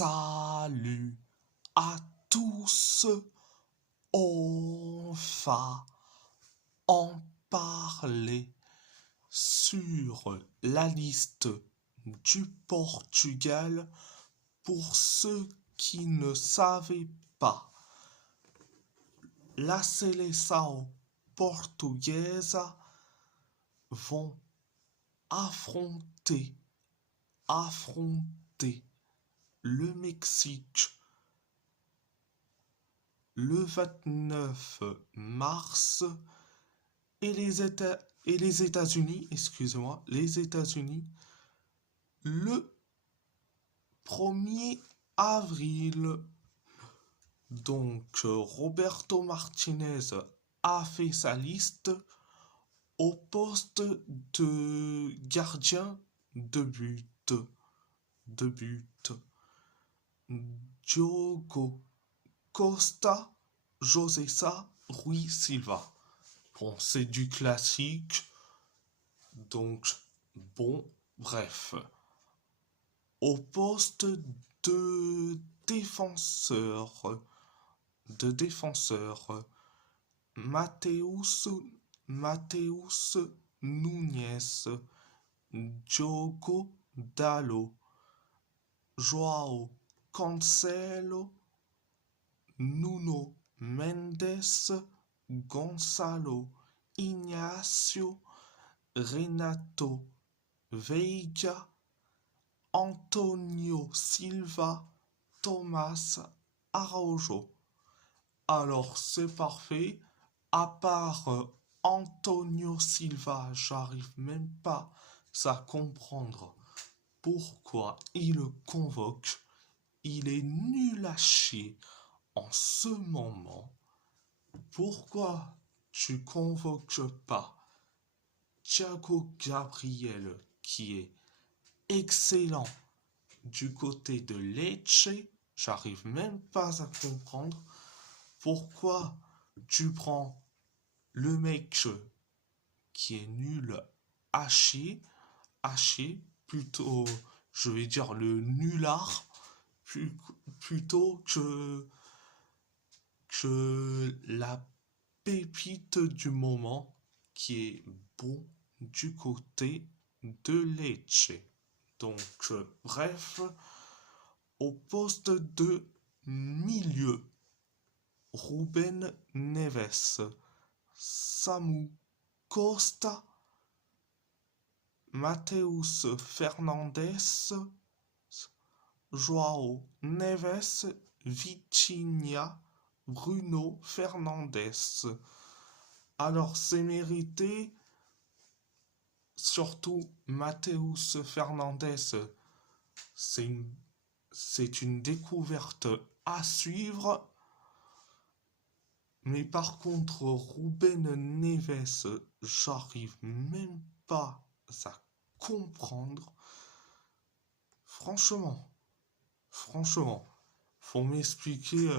Salut à tous, on va en parler sur la liste du Portugal pour ceux qui ne savaient pas. La seleção portuguesa vont affronter le Mexique le 29 mars et les États-Unis, les États-Unis le 1er avril. Donc Roberto Martinez a fait sa liste au poste de gardien de but. Diogo Costa, José Rui Silva. Bon, c'est du classique. Donc, bon, bref. Au poste de défenseur, Mateus Nunes, Diogo Dalot, Joao Cancelo, Nuno Mendes, Gonçalo Inácio, Renato Veiga, Antonio Silva, Thomas Araujo. Alors c'est parfait, à part Antonio Silva, j'arrive même pas à comprendre pourquoi il le convoque. Il est nul à chier en ce moment. Pourquoi tu convoques pas Thiago Gabriel qui est excellent du côté de Lecce? J'arrive même pas à comprendre pourquoi tu prends le mec qui est nul à chier, plutôt, je vais dire le nulard, plutôt que la pépite du moment qui est bon du côté de Lecce. Donc, bref, au poste de milieu, Ruben Neves, Samu Costa, Mateus Fernandes, Joao Neves, Vitinha, Bruno Fernandes. Alors c'est mérité, surtout Mateus Fernandes, c'est une découverte à suivre. Mais par contre, Ruben Neves, j'arrive même pas à comprendre. Franchement, faut m'expliquer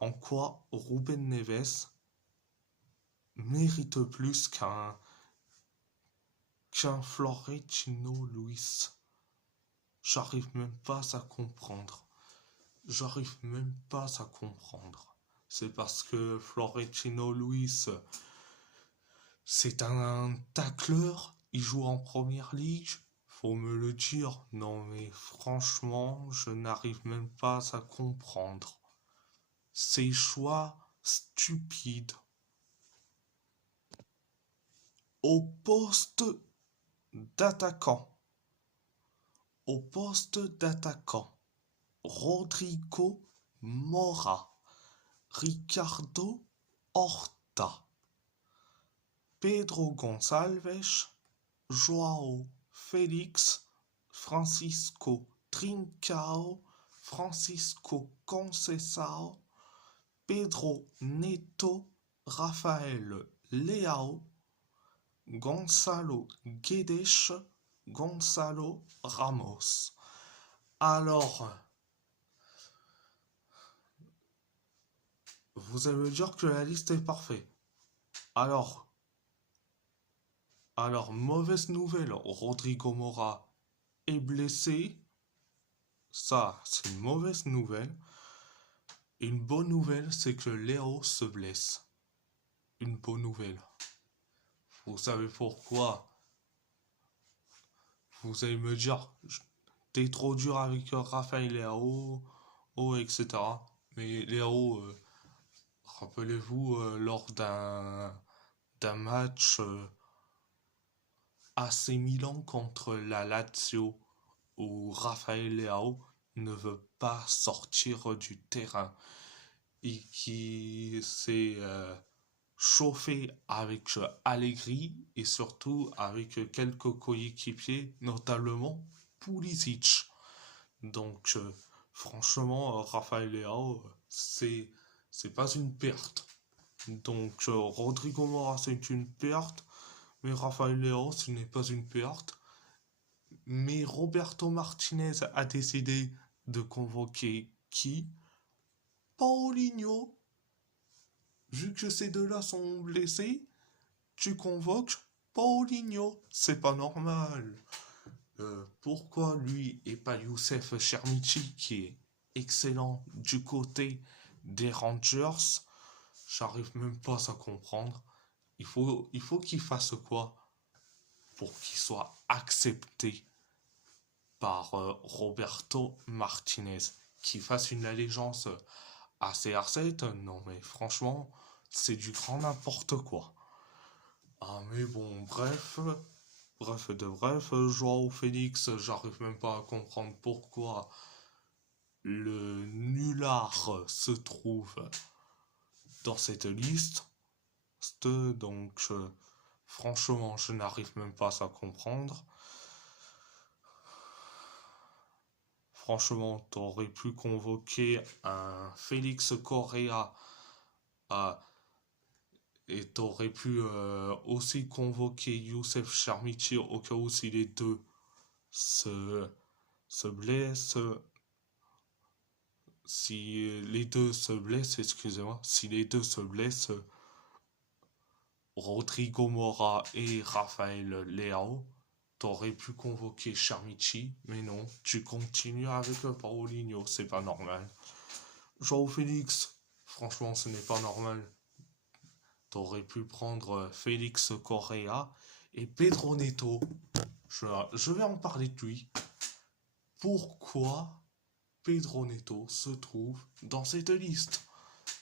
en quoi Ruben Neves mérite plus qu'un Florentino Luis. J'arrive même pas à comprendre. C'est parce que Florentino Luis, c'est un tacleur, il joue en première ligue, faut me le dire. Non mais franchement, je n'arrive même pas à comprendre. Ces choix stupides. Au poste d'attaquant, Rodrigo Mora, Ricardo Horta, Pedro Gonçalves, Joao Félix, Francisco Trincao, Francisco Conceição, Pedro Neto, Rafael Leao, Gonçalo Guedes, Gonçalo Ramos. Alors, vous allez me dire que la liste est parfaite. Alors, mauvaise nouvelle, Rodrigo Mora est blessé. Ça, c'est une mauvaise nouvelle. Et une bonne nouvelle, c'est que Léo se blesse. Une bonne nouvelle. Vous savez pourquoi? Vous allez me dire, t'es trop dur avec Raphaël Léo, oh, etc. Mais Léo, rappelez-vous, lors d'un match AC Milan contre la Lazio, où Raphaël Leao ne veut pas sortir du terrain et qui s'est chauffé avec Allegri et surtout avec quelques coéquipiers, notamment Pulisic. Donc, franchement, Raphaël Leao, c'est pas une perte. Donc, Rodrigo Mora, c'est une perte, mais Raphaël Leao, ce n'est pas une perte. Mais Roberto Martinez a décidé de convoquer qui? Paulinho. Vu que ces deux-là sont blessés, tu convoques Paulinho. C'est pas normal. Pourquoi lui et pas Youssef Chermichi qui est excellent du côté des Rangers? J'arrive même pas à comprendre. Il faut qu'il fasse quoi pour qu'il soit accepté par Roberto Martinez, qui fasse une allégeance à CR7? Non mais franchement, c'est du grand n'importe quoi. Ah mais bon, bref, Joao Félix, j'arrive même pas à comprendre pourquoi le nulard se trouve dans cette liste. Donc, franchement, je n'arrive même pas à comprendre. Franchement, t'aurais pu convoquer un Félix Correa et t'aurais pu aussi convoquer Youssef Chermichi au cas où si les deux se, se blessent. Si les deux se blessent, excusez-moi, si les deux se blessent, Rodrigo Mora et Raphaël Leao, t'aurais pu convoquer Chermichi, mais non, tu continues avec Paulinho, c'est pas normal. Joao Félix, franchement, ce n'est pas normal. T'aurais pu prendre Félix Correa et Pedro Neto. Je vais en parler de lui. Pourquoi Pedro Neto se trouve dans cette liste?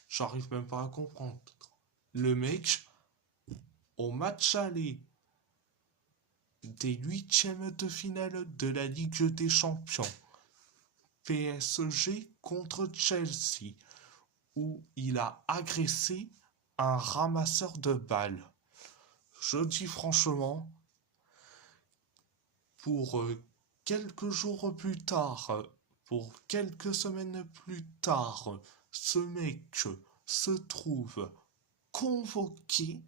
J'arrive même pas à comprendre. Le mec, au match aller des huitièmes de finale de la Ligue des Champions, PSG contre Chelsea, où il a agressé un ramasseur de balles. Je dis franchement, pour quelques jours plus tard, pour quelques semaines plus tard, ce mec se trouve convoqué.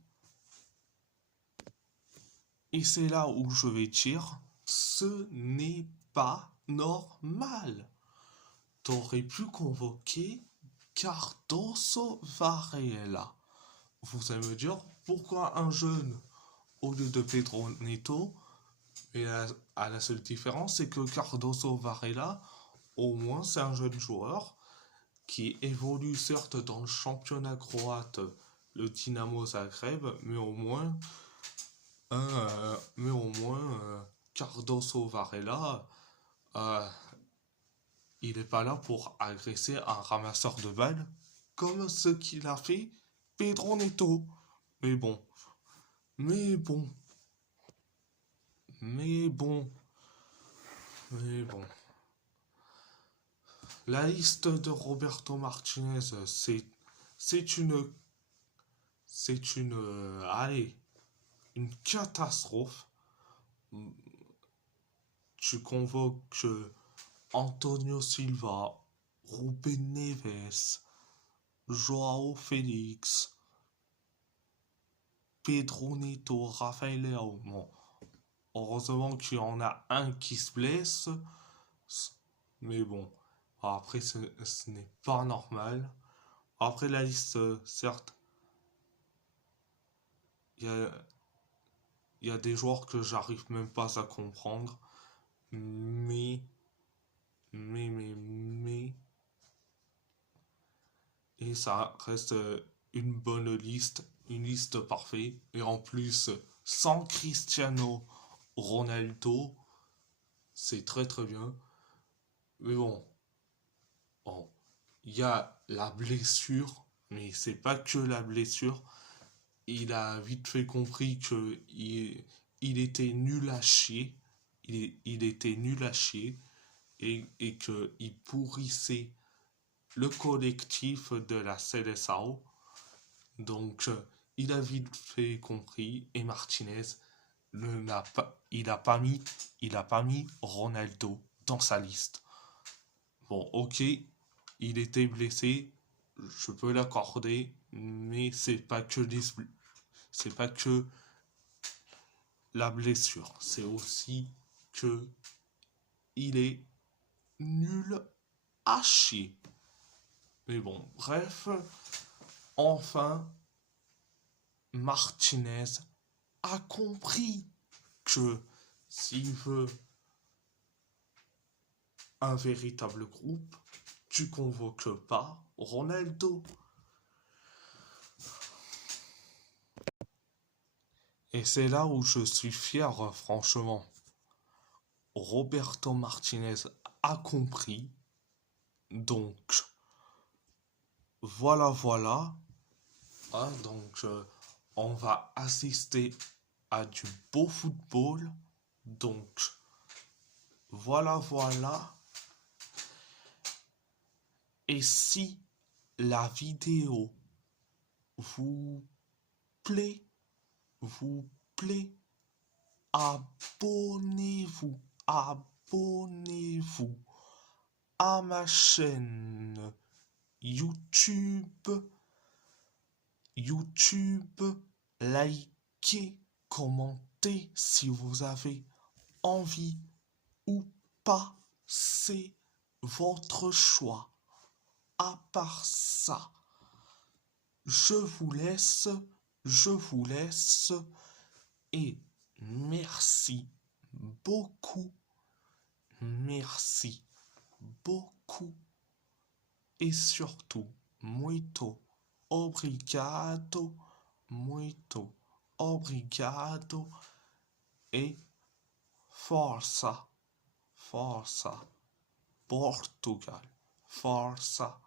Et c'est là où je vais dire, ce n'est pas normal. T'aurais pu convoquer Cardoso Varela. Vous allez me dire, pourquoi un jeune au lieu de Pedro Neto? Et la seule différence, c'est que Cardoso Varela, au moins, c'est un jeune joueur qui évolue certes dans le championnat croate, le Dynamo Zagreb, mais au moins, Cardoso Varela, euh, il n'est pas là pour agresser un ramasseur de balles comme ce qu'il a fait Pedro Neto. Mais bon, mais bon, mais bon, mais bon. La liste de Roberto Martinez, c'est une, allez, une catastrophe. Tu convoques Antonio Silva, Ruben Neves, Joao Félix, Pedro Neto, Rafael Leao. Bon, heureusement qu'il y en a un qui se blesse, mais bon, après ce n'est pas normal. Après la liste, certes, il y a, il y a des joueurs que j'arrive même pas à comprendre, mais mais, et ça reste une bonne liste, une liste parfaite. Et en plus, sans Cristiano Ronaldo, c'est très très bien. Mais bon, il y a la blessure, mais c'est pas que la blessure. Il a vite fait compris que il était nul à chier. Il était nul à chier et qu'il pourrissait le collectif de la CLSAO. Donc, il a vite fait compris et Martinez il a pas mis Ronaldo dans sa liste. Bon, ok, il était blessé, je peux l'accorder, mais c'est pas que la blessure, c'est aussi que il est nul à chier. Mais bon, bref, enfin, Martinez a compris que s'il veut un véritable groupe, tu convoques pas Ronaldo. Et c'est là où je suis fier, franchement. Roberto Martinez a compris. Donc, voilà. Ah, donc, on va assister à du beau football. Donc, voilà. Et si la vidéo vous plaît, vous plaît, abonnez-vous, abonnez-vous à ma chaîne YouTube, likez, commentez si vous avez envie ou pas, c'est votre choix. À part ça, je vous laisse et merci beaucoup, merci beaucoup et surtout, obrigado, muito obrigado et força, Portugal, força,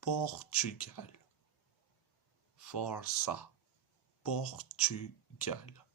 Portugal, força, Portugal.